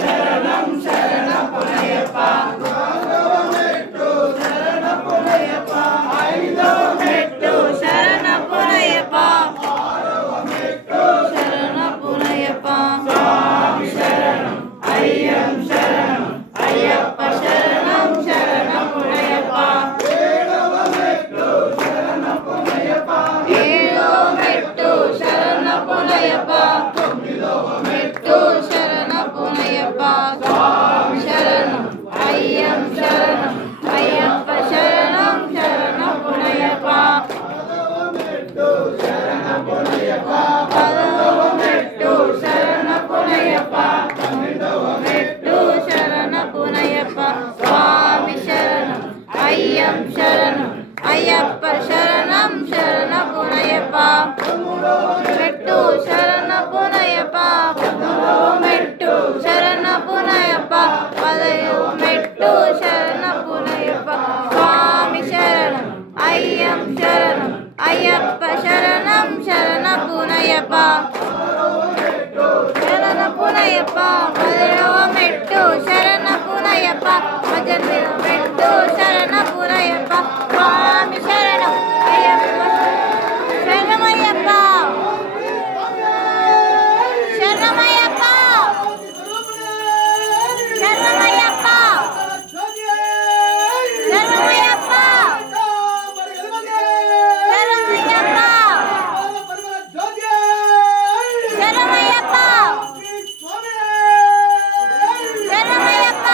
శరణం శరణమయ్యప్ప ఐదవ మెట్టు శరణమయ్యప్ప శరణమయ్యప్ప స్వామి శరణం అయ్యం శరణం అయ్యప్ప శరణం శరణమయ్యప్ప ఏడవ మెట్టు శరణమయ్యప్ప తొమ్మిదవ మెట్టు శరణమయ్యప్ప స్వామి శరణం అయ్యం శరణం అయ్యప్ప శరణం శరణమయ్యప్ప పదవ మెట్టు శరణమయ్యప్ప పన్నెండవ మెట్టు శరణమయ్యప్ప స్వామి శరణం అయ్యం శరణం అయ్యప్ప శరణం శరణమయ్యప్ప మెట్టు శరణమయ్యప్ప పదవ మెట్టు శరణమయ్యప్ప పదవ మెట్టు శరణమయ్యప్ప స్వామి శరణం అయ్యం శరణం అయ్యప్ప శరణం శరణమయ్యప్ప శరణమయ్యప్ప పదవ మెట్టు శరణమయ్యప్ప పద్దెనిమిదవ మెట్టు శరణమయ్యప్ప స్వామి శరణం అయ్యప్ప శరణమయ్యప్ప శరణమయ్యప్ప శరణమయ్యప్ప శరణమయ్యప్ప శరణమయ్యప్ప